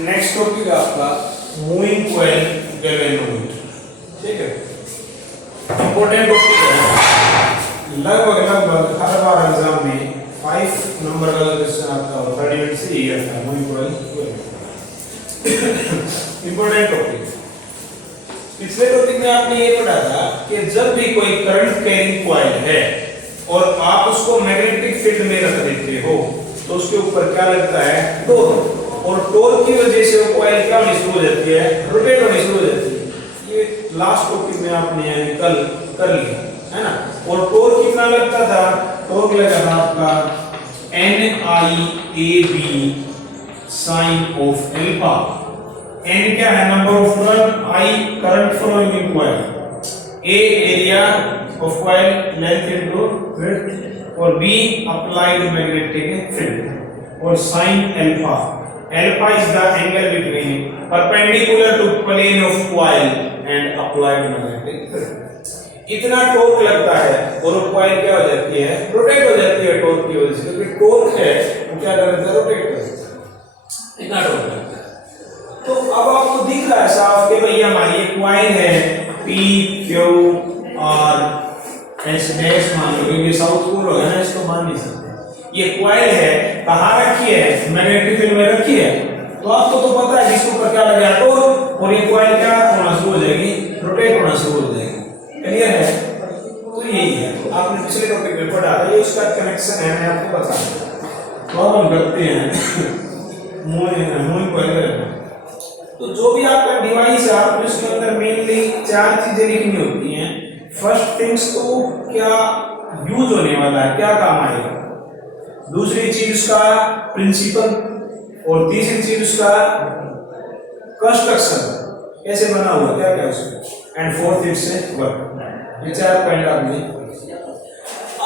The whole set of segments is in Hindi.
नेक्स्ट टॉपिक है आपका मूविंग कॉइल गैल्वेनोमीटर। ठीक है, इंपॉर्टेंट टॉपिक है। लगभग हर बार एग्जाम में 5 नंबर का क्वेश्चन आता है, 30 मिनट से ही आता है मूविंग कॉइल। Important topic. पिछले टॉपिक में आपने ये पढ़ा था कि जब भी कोई करंट कैरिंग कॉइल है और आप उसको मैग्नेटिक फील्ड में रख देते हो तो उसके ऊपर क्या लगता है, टॉर्क। और टॉर्क की वजह से वो कॉइल क्या होनी शुरू हो जाती है, रोटेट होनी शुरू हो जाती है। ये लास्ट टॉपिक में आपने कल कर लिया है ना। और टॉर्क कितना लगता था, टॉर्क लगा था आपका NIAB sin of alpha. N क्या है, number of turn, I current flowing in coil, A area of coil length into width और B अप्लाइड मैग्नेटिक फील्ड और sin अल्फा। Alpha is the angle between perpendicular to plane of coil and applied magnetic field। इतना टॉर्क लगता है और वो कॉइल क्या हो जाती है, रोटेट हो जाती है टॉर्क की वजह से। क्योंकि टॉर्क है वो क्या करता है, रोटेट करता है। इतना टॉर्क लगता है। तो अब आपको दिख रहा है साफ कि भैया हमारी ये कॉइल है PQR S डैश मान लो, क्योंकि साउथ पोल होगा ना, इसको मान नहीं सकते। ये कॉइल है, कहाँ रखी है, मैग्नेटिक फील्ड में रखी है। तो आपको तो पता है जिसके ऊपर क्या लगा टॉर्क, और ये कॉइल क्या होना शुरू हो जाएगी, रोटेट होना शुरू हो जाएगी। क्लियर है? तो यही है, आपने पिछले टॉपिक में पढ़ा था, ये उसका कनेक्शन है, मैं आपको बता दूं। तो अब हम करते हैं मूविंग कॉइल। तो जो भी आपका डिवाइस है, आपको इसके अंदर मेनली 4 चीजें लिखनी होती हैं। फर्स्ट थिंग्स तो क्या यूज होने वाला है, क्या काम आएगा। दूसरी चीज उसका प्रिंसिपल, और तीसरी चीज उसका कंस्ट्रक्शन, कैसे बना हुआ, क्या क्या उसमें, एंड फोर्थ इट्स वर्क। ये 4 पॉइंट आपने।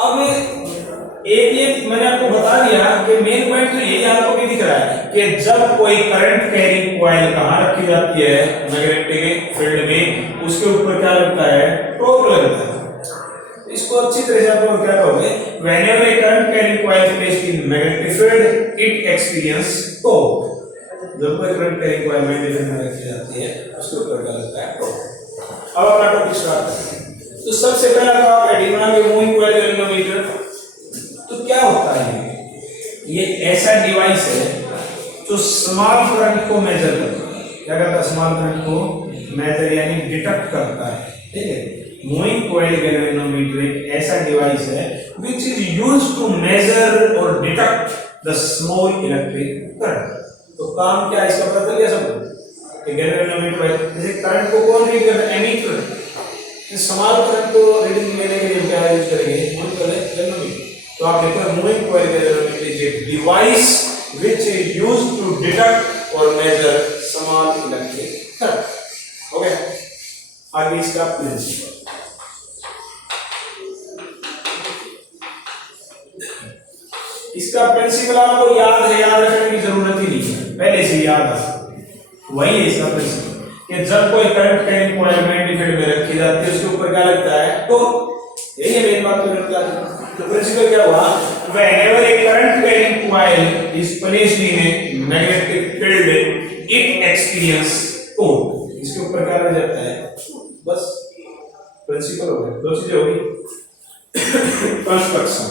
अब एक मैंने आपको बता दिया कि मेन पॉइंट तो यही आपको भी दिख रहा है कि जब कोई करंट कैरिंग कॉइल कहां रखी जाती है, मैग्नेटिक फील्ड में, उसके ऊपर क्या लगता है, टॉर्क लगता है। इसको अच्छी तरह से आप क्या कहोगे, whenever a current carrying coil placed in magnetic field it experience torque। जब कोई current carrying coil magnetic field में रखी जाती है उसके ऊपर क्या लगता है, टॉर्क। अब अपना टॉपिक स्टार्ट करते हैं। तो सबसे पहला तो आप हेडिंग बनाओगे मूविंग कॉइल गैल्वेनोमीटर। तो क्या होता है, ये ऐसा डिवाइस है जो स्मॉल करंट को मेजर करता है। क्या करता है, स्मॉल करंट को मेजर यानी डिटेक्ट करता है। ठीक है, मूविंग कॉइल गैल्वेनोमीटर एक ऐसा डिवाइस है which is used to measure or detect the small electric current। तो काम क्या है इसका पता चल गया सबको कि गैल्वेनोमीटर है, जैसे करंट को कौन रीड करता है, एमीटर। इस स्मॉल करंट को रीडिंग लेने के लिए क्या यूज करेंगे, मूविंग कॉइल गैल्वेनोमीटर। तो आप देखो moving coil galvanometer is a device which is used to detect or measure small electric current। Okay, आगे इसका प्रिंसिपल। इसका प्रिंसिपल आपको याद है, याद रखने की जरूरत ही नहीं है, पहले से याद है। वही है इसका प्रिंसिपल कि जब कोई current carrying coil magnetic field में रखी जाती है उसके ऊपर क्या लगता है, टॉर्क। यही है मेन बात। तो प्रिंसिपल क्या हुआ, whenever a current carrying coil is placed in a magnetic field it experience torque। इसके ऊपर क्या लग जाता है, बस प्रिंसिपल हो गया। 2 चीजें होगी, कंस्ट्रक्शन।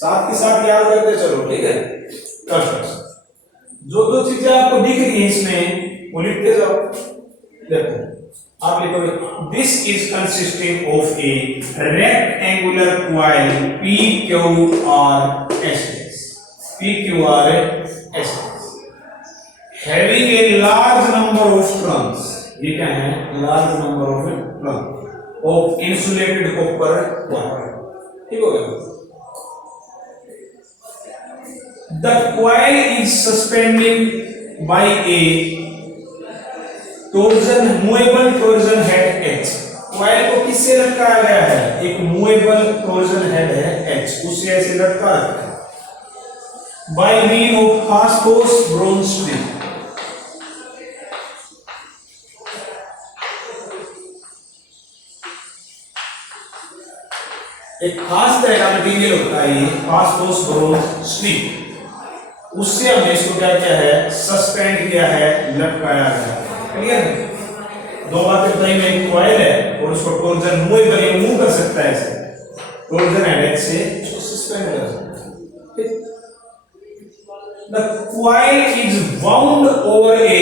साथ के साथ याद करते चलो, ठीक है। कंस्ट्रक्शन, जो 2 चीजें आपको दिख रही है इसमें वो लिखते जाओ। देखो आप लिखोगे this is consisting of A rectangular coil PQRS having a large number of turns। ये क्या है, large number of turn off insulated copper wire. ठीक हो गया। The coil is suspended by a movable torsion head H। Coil को किससे लटकाया गया है, एक मूवेबल टॉर्जन हेड है H, उससे ऐसे लटका रखा है। By means of phosphorus bronze string। एक खास तरह का मटेरियल होता है ये फास्फोरस ब्रोंज स्ट्रिप, उससे हमने इसको क्या किया है, सस्पेंड किया है, लटकाया है। क्लियर है? दो बातें बताई, में एक कॉइल है और उसको टॉर्जन मूव कर सकता है, ऐसे टॉर्जन हेड से उसको सस्पेंड कर सकता है। The coil is wound over a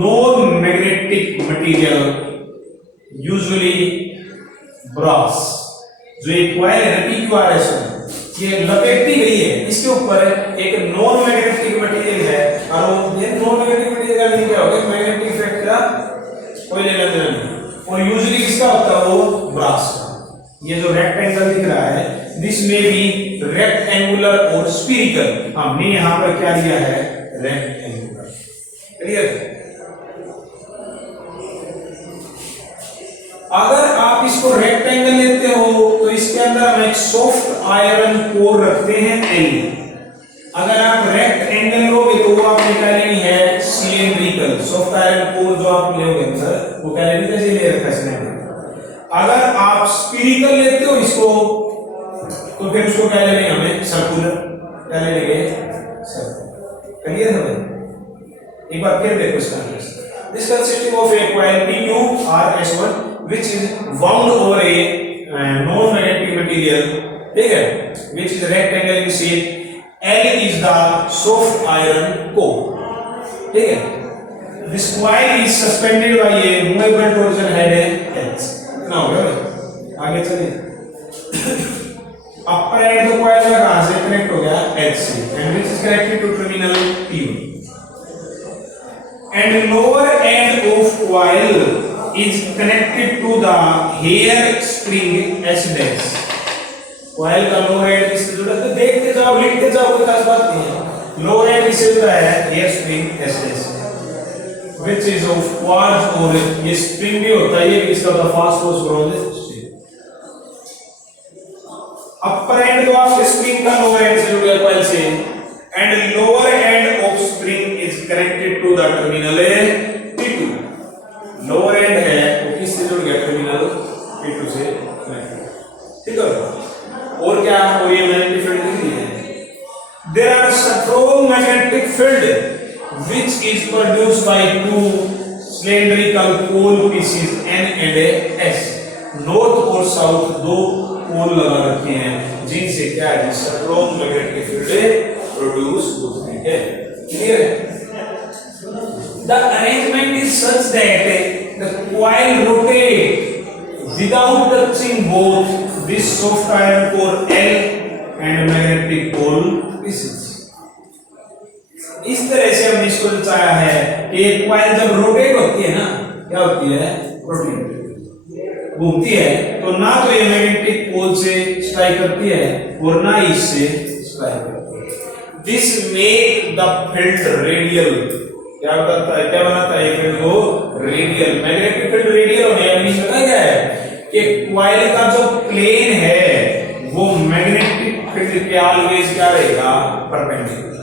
non-magnetic material, usually brass. जो एक कॉइल है ना PQRS, ये लपेटी गई है, इसके ऊपर एक नॉन मैग्नेटिक मटेरियल है, और ये नॉन मैग्नेटिक मटेरियल का नहीं क्या होगा, मैग्नेटिक इफेक्ट का कोई लेना देना नहीं, और यूजुअली किसका होता है, वो ब्रास का। ये जो रेक्टेंगल दिख रहा है, दिस में बी रेक्टेंगुलर और स्फीरिकल, हमने यहां पर क्या लिया है, रेक्टेंगुलर। क्लियर? अगर आप इसको रेक्टेंगल लेते हो तो इसके अंदर हम एक सॉफ्ट आयरन कोर रखते हैं L। अगर आप रेक्टेंगल लोगे तो वो आपने क्या लेनी है, सिलेंड्रिकल। सॉफ्ट आयरन कोर जो आप लोगे अंदर वो क्या लेनी, जैसे ले रखा है सिलेंडर। अगर आप स्फीरिकल लेते हो इसको तो फिर उसको क्या लेंगे, हमें सर्कुलर, क्या लेंगे, सर्कुलर। क्लियर है भाई? एक बार फिर देखो इसका। This consisting of a coil PQRS1 which is wound over a non-magnetic material, ठीक है, which is rectangle in shape. L is the soft iron core, ठीक है। This coil is suspended by a movable torsion head H. ना हो गया, आगे चलिए। अपर एंड तो coil का कहां से कनेक्ट हो गया, H से, and which is connected to terminal P1. And lower end of coil is connected to the hair spring S dash. Coil का lower end किससे जुड़ा है, तो देखते जाओ, लिखते जाओ, कोई खास बात नहीं है। Lower end किससे जुड़ा है, hair spring S dash, which is of quartz, और ये spring भी होता है, ये भी इसका होता है phosphorus bronze steel। upper end तो आपके spring का lower end से जुड़ा है coil से, and lower end of spring is connected to the terminal P2। lower end है वो किससे जुड़ गया, terminal P2 से connected, ठीक है। और क्या, और ये magnetic field दिख रही है, there are strong magnetic field which is produced by two cylindrical pole pieces N and S। north और south दो पोल लगा रखे हैं, जिनसे क्या है, strong magnetic field प्रोड्यूस होते हैं। क्लियर है? The arrangement is such that the coil rotate without touching both this soft iron core L and magnetic pole pieces। इस तरह से हमने इसको दर्शाया है कि एक coil जब रोटेट होती है ना, क्या होती है, रोटेट घूमती है, तो ना तो ये मैग्नेटिक पोल से स्ट्राइक करती है और ना इससे स्ट्राइक करती है। This make the field radial। क्या करता है, क्या बनाता है, फील्ड को रेडियल। मैग्नेटिक फील्ड रेडियल होने का मीनिंग पता क्या है, कि कॉइल का जो प्लेन है वो मैग्नेटिक फील्ड के ऑलवेज क्या रहेगा, परपेंडिकुलर।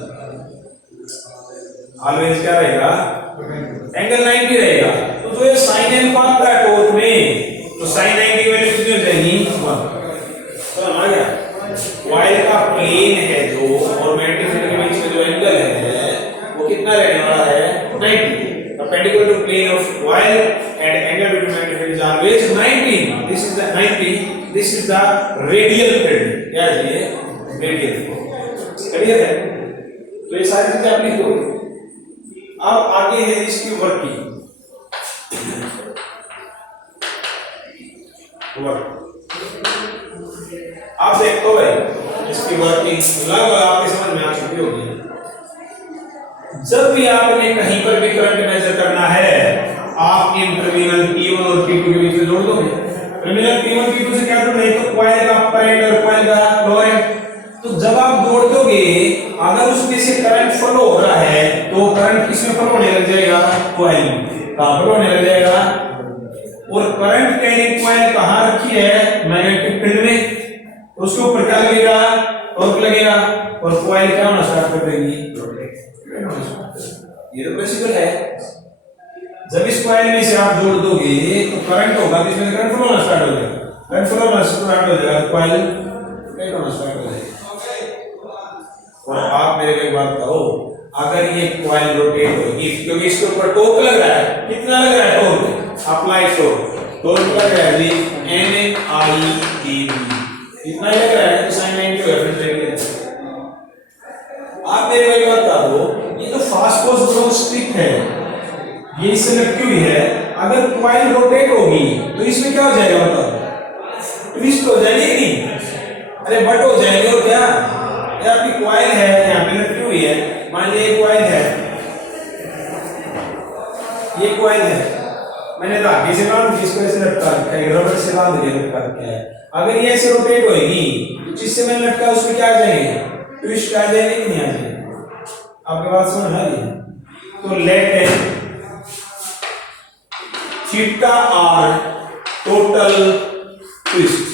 ऑलवेज क्या रहेगा, एंगल 90 रहेगा। तो जो ये sin अल्फा का टॉर्क में, तो sin 90 की वैल्यू कितनी हो जाएगी, 1। तो आ गया, कॉइल का प्लेन है जो और मैग्नेटिक फील्ड के बीच में जो एंगल है वो कितना रहने वाला है, 90, perpendicular to plane of coil and angle between magnetic field is always 90। this is the 90, this is the radial field। क्या है ये, radial field। क्लियर है? तो ये सारी चीजें आप लिख लो। अब आगे है इसकी वर्किंग। आप देखो भाई इसकी वर्किंग लगभग आपके समझ में आ चुकी होगी। जब भी आपने कहीं पर भी करंट मेजर करना है, आप इन टर्मिनल P1 और P2 के बीच में जोड़ दोगे। टर्मिनल P1 P2 से क्या जोड़ना है, तो कॉइल का अपर एंड और कॉइल का लोअर एंड। तो जब आप जोड़ दोगे, अगर उसमें से करंट फ्लो हो रहा है तो करंट किसमें फ्लो होने लग जाएगा, कॉइल में। कहां फ्लो होने लग जाएगा, और करंट कैरिंग कॉइल कहां रखी है, मैग्नेटिक फील्ड में। उसके ऊपर क्या लगेगा, टॉर्क लगेगा, और कॉइल क्या होना स्टार्ट कर देगी, ये तो प्रिंसिपल है। जब इस कॉइल में से आप जोड़ दोगे तो करंट होगा, इसमें करंट फ्लो होना स्टार्ट हो जाएगा। करंट फ्लो होना स्टार्ट हो जाएगा, कॉइल रोटेट होना स्टार्ट हो जाएगा। और आप मेरे को एक बात कहो, अगर ये कॉइल रोटेट होगी, क्योंकि इसके ऊपर टॉर्क लग रहा है, कितना लग रहा है टॉर्क, अप्लाई टॉर्क लग रहा है NIEB, इतना ही लग रहा है, तो sin 90 हो गया। आप मेरे को एक बात बता दो, ये तो फास्ट फोर्स स्ट्रिप है, ये इससे लटकी हुई है, अगर कॉइल रोटेट होगी तो इसमें क्या हो जाएगा बताओ, ट्विस्ट हो जाएगी नहीं, अरे बट हो जाएगी। और क्या, ये आपकी कॉइल है, यहाँ पे लटकी हुई है, मान लीजिए कॉइल है, ये कॉइल है, मैंने धागे से बांध इसको ऐसे लटका रखा है, रबड़ से बांध के लटका रखा है, अगर ये ऐसे रोटेट होएगी तो जिससे मैंने लटका उसमें क्या आ जाएंगे, ट्विस्ट आ जाएंगे कि नहीं आ जाएंगे, आपके बात समझ आ रही है। तो let theta are total twist,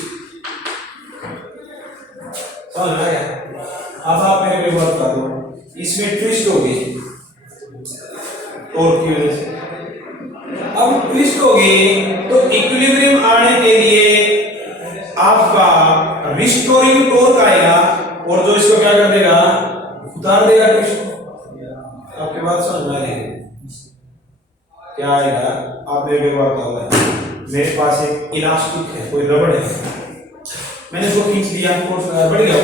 समझ आ गया। अब आप मेरे को बता दो, इसमें ट्विस्ट होगी टॉर्क की वजह से, अब ट्विस्ट होगी तो इक्विलिब्रियम आने के लिए आपका रिस्टोरिंग टॉर्क आएगा, और जो इसको क्या कर देगा, उतार देगा ट्विस्ट। आपके बात समझ में आ रही है, क्या आएगा, आप मेरे को बताओ, मेरे पास एक इलास्टिक है, कोई रबड़ है, मैंने इसको खींच लिया, फोर्स लगा, बढ़ गया।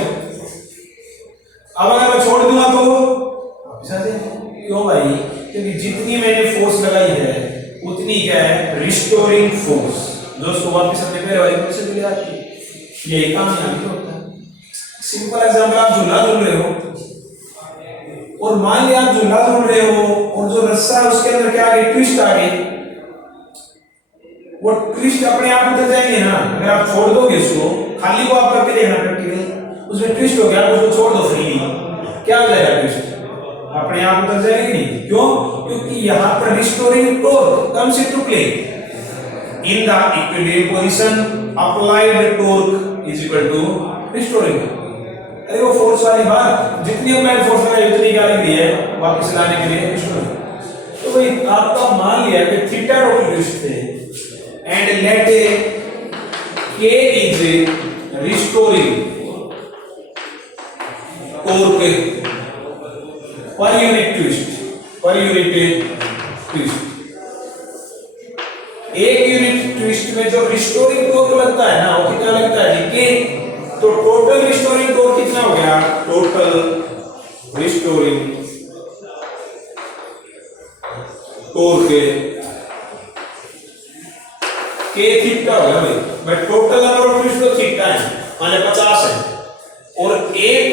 अब अगर मैं छोड़ दूंगा तो वापस आ जाएगा, क्यों भाई, क्योंकि जितनी मैंने फोर्स लगाई है उतनी क्या है, रिस्टोरिंग फोर्स, जो उसको वापस अपने पैर वाली पोजीशन में ले आती है। यही काम यहाँ भी होता है। सिंपल एग्जांपल, आप झूला झूल रहे हो, और मान लिया आप झूला झूल रहे हो और जो रस्सा है उसके अंदर क्या आ गई, ट्विस्ट आ गई, वो ट्विस्ट अपने आप उतर जाएंगे ना, अगर आप छोड़ दोगे उसको, खाली को आप करके देखना प्रैक्टिकल, उसमें ट्विस्ट हो गया, आप उसको छोड़ दो फ्रीली, क्या हो जाएगा, ट्विस्ट अपने आप उतर जाएगी नहीं, क्यों, क्योंकि यहाँ पर restoring torque comes into play, in the equilibrium position applied torque is equal to restoring. अरे वो फोर्स वाली बात, जितनी अप्लाइड फोर्स लगाई उतनी क्या लग रही है, वापस लाने के लिए रिस्टोरिंग। तो भाई आपका मान लिया कि थीटा टोटल ट्विस्ट थे, and let K is restoring torque per unit twist, एक यूनिट ट्विस्ट में जो रिस्टोरिंग टॉर्क लगता है ना, वो कितना लगता है जी, K। तो टोटल रिस्टोरिंग टॉर्क कितना हो गया, total restoring torque K theta हो गया भाई, but total number of twist तो थीटा है, माने 50 है, और एक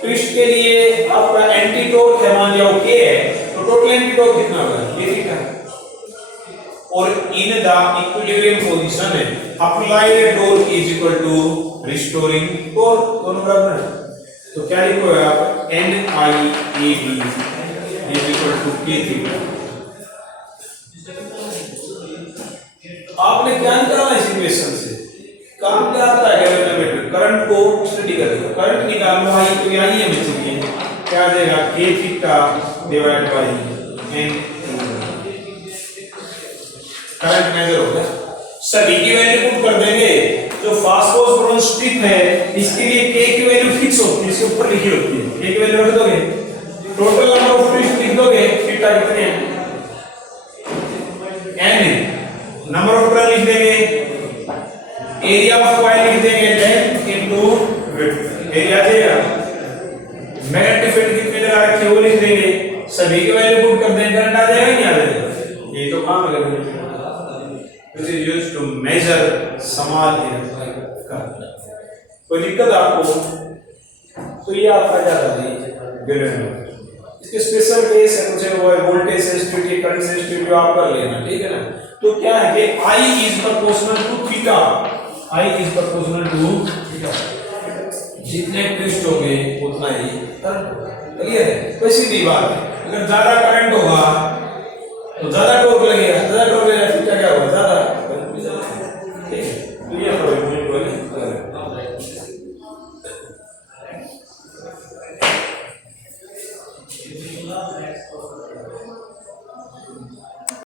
ट्विस्ट के लिए आपका एंटी टॉर्क है, मान लिया वो K है, तो टोटल एंटी टॉर्क कितना होगा, ये थीटा है। और इन द इक्विलिब्रियम पोजीशन है applied torque is equal to restoring torque, दोनों बराबर है, तो क्या लिखोगे आप, NIEB is equal to K theta. आपने क्या निकाला इस इक्वेशन से, काम क्या आता है, करंट को स्टडी करेगा, करंट निकालना है तो यही हमें चाहिए, क्या आ जाएगा, K theta divide by N, current measure हो गया। सभी की वैल्यू पुट कर देंगे, जो फास्ट फोर्स स्ट्रिप है इसके लिए K की वैल्यू फिक्स होती है, इसके ऊपर लिखी होती है, K की वैल्यू रख दोगे, टोटल नंबर ऑफ ट्विस्ट लिख दोगे, थीटा कितने हैं, N है, नंबर ऑफ टर्न लिख देंगे, एरिया ऑफ कॉइल लिख देंगे, लेंथ इनटू विड्थ, एरिया देगा, मैग्नेटिक फील्ड कितने लगा रखे वो लिख देंगे, सभी की वैल्यू पुट कर देंगे, करंट आ जाएगा नहीं आ जाएगा, ये तो काम है, which is used to measure small current। कोई दिक्कत आपको, तो ये आपका क्या था, इसके स्पेशल केस है, कुछ वो वोल्टेज सेंसिटिविटी, करंट सेंसिटिविटी आप कर लेना, ठीक है ना। तो क्या है कि I is proportional to theta, I is proportional to theta, जितने ट्विस्ट हो गए उतना ही करंट होगा, क्लियर है। तो सीधी बात है, अगर ज्यादा करंट होगा तो ज्यादा टॉर्क लगेगा,